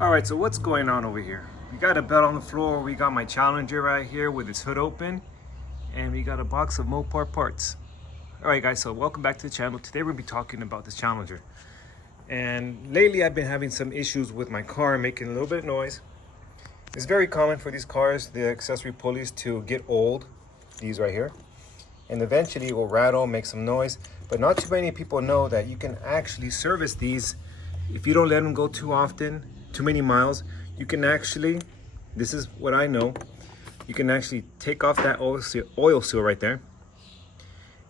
All right, so what's going on over here? We got a belt on the floor. We got my Challenger right here with its hood open, and we got a box of Mopar parts. All right, guys, so welcome back to the channel. Today we're gonna be talking about this Challenger. And lately I've been having some issues with my car, making a little bit of noise. It's very common for these cars, the accessory pulleys, to get old, these right here, and eventually it will rattle, make some noise. But not too many people know that you can actually service these if you don't let them go too often, too many miles. You can actually, this is what I know, you can actually take off that oil seal right there.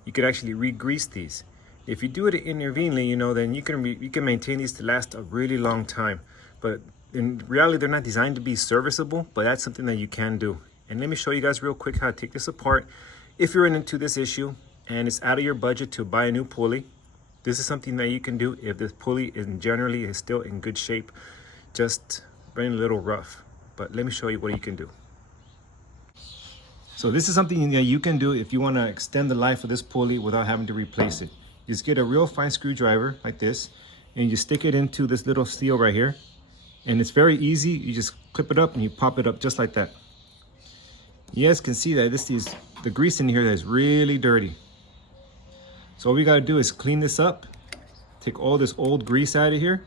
You could actually re-grease these. If you do it intervenely, then you can maintain these to last a really long time. But in reality, they're not designed to be serviceable, but that's something that you can do. And let me show you guys real quick how to take this apart. If you're into this issue and it's out of your budget to buy a new pulley, this is something that you can do if this pulley is still in good shape, just running a little rough. But let me show you what you can do. So this is something that you can do if you want to extend the life of this pulley without having to replace it. Just get a real fine screwdriver like this, and you stick it into this little seal right here. And it's very easy. You just clip it up and you pop it up just like that. You guys can see that the grease in here is really dirty. So all we got to do is clean this up, take all this old grease out of here.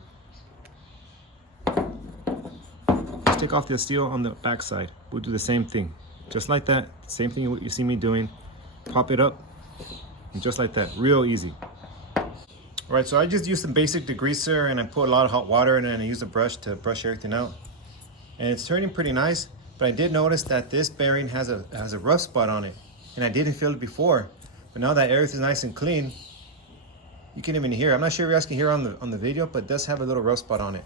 Just take off the seal on the back side. We'll do the same thing, just like that. Same thing what you see me doing. Pop it up, and just like that, real easy. All right, so I just used some basic degreaser and I put a lot of hot water in it and I used a brush to brush everything out. And it's turning pretty nice, but I did notice that this bearing has a rough spot on it. And I didn't feel it before, but now that everything's nice and clean, you can even hear. I'm not sure if you guys can hear on the video, but it does have a little rough spot on it.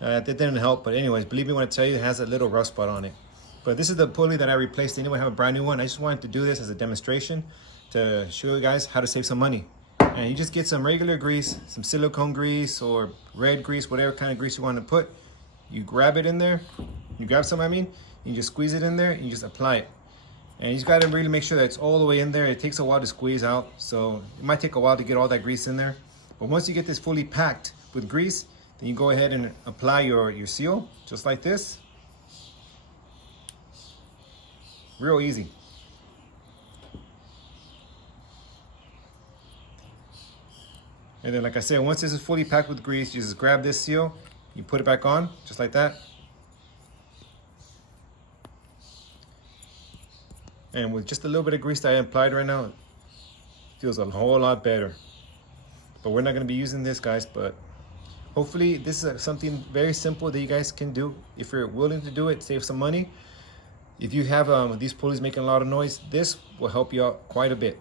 That didn't help, but anyways, believe me when I tell you, it has a little rough spot on it. But this is the pulley that I replaced anyway. I have a brand new one. I just wanted to do this as a demonstration to show you guys how to save some money. And you just get some regular grease, some silicone grease or red grease, whatever kind of grease you want to put. You grab it in there, you grab some, you just squeeze it in there and you just apply it. And you just got to really make sure that it's all the way in there. It takes a while to squeeze out, so it might take a while to get all that grease in there. But once you get this fully packed with grease, then you go ahead and apply your seal, just like this. Real easy. And then, like I said, once this is fully packed with grease, you just grab this seal, you put it back on, just like that. And with just a little bit of grease that I applied right now, it feels a whole lot better. But we're not going to be using this, guys, but hopefully this is something very simple that you guys can do. If you're willing to do it, save some money. If you have these pulleys making a lot of noise, this will help you out quite a bit.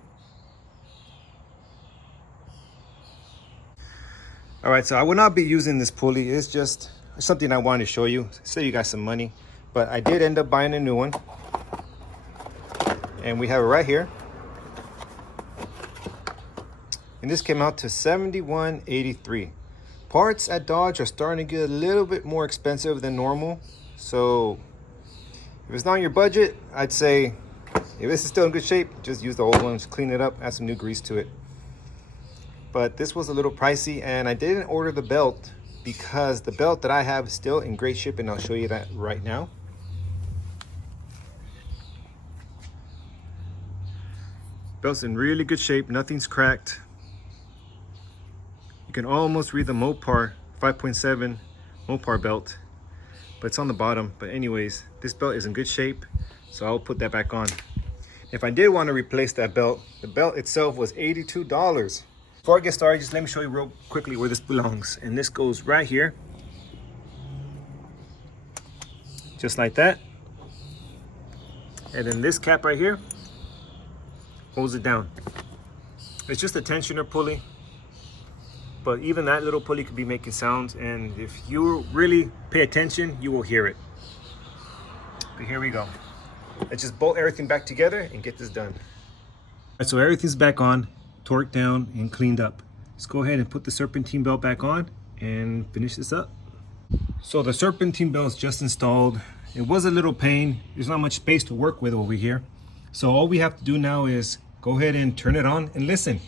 All right, so I will not be using this pulley. It's just something I wanted to show you, save you guys some money. But I did end up buying a new one. And we have it right here. And this came out to $71.83. Parts at Dodge are starting to get a little bit more expensive than normal. So if it's not on your budget, I'd say if this is still in good shape, just use the old ones, clean it up, add some new grease to it. But this was a little pricey, and I didn't order the belt because the belt that I have is still in great shape, and I'll show you that right now. Belt's in really good shape, nothing's cracked. You can almost read the Mopar 5.7 Mopar belt, but it's on the bottom. But anyways, this belt is in good shape, so I'll put that back on. If I did want to replace that belt, the belt itself was $82. Before I get started, just let me show you real quickly where this belongs. And this goes right here, just like that. And then this cap right here holds it down. It's just a tensioner pulley, but even that little pulley could be making sounds, and if you really pay attention, you will hear it. But here we go. Let's just bolt everything back together and get this done. All right, so everything's back on, torqued down and cleaned up. Let's go ahead and put the serpentine belt back on and finish this up. So the serpentine belt is just installed. It was a little pain. There's not much space to work with over here. So all we have to do now is go ahead and turn it on and listen.